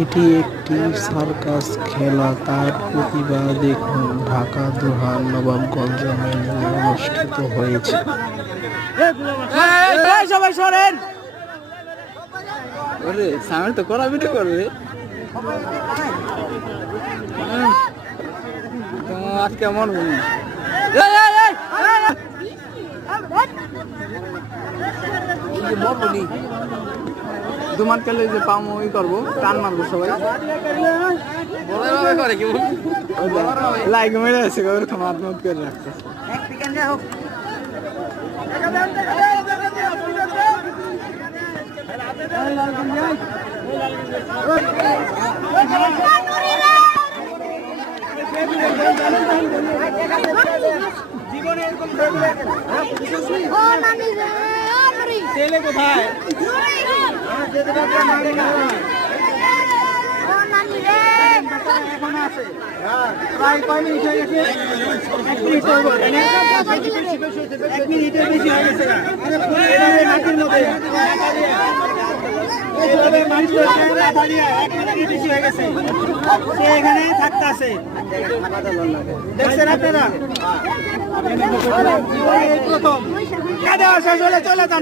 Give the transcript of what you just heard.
এটি একটি সার্কাস খেলা। তার প্রতিভা দেখুন ঢাকা দোহার নবাবগঞ্জ মেলে অনুষ্ঠিত হয়েছে। সবাই সরেন। সামনে তো করা ভিডিও করবে আজকে আমার দুমান খেলে যে পাম ওই করবো টান মারবো সবাই লাইক মেরে আছে ওরকম আত্মহত করে রাখছে। ছেলে কোথায় প্রায় কয় মিনিট হয়ে গেছে? 1 মিনিট হইব। 1 মিনিটের বেশি হয়ে গেছে। মাটির মধ্যে এখানে থাকতে আছে দেখছেন আপনারা প্রথম চলে যান।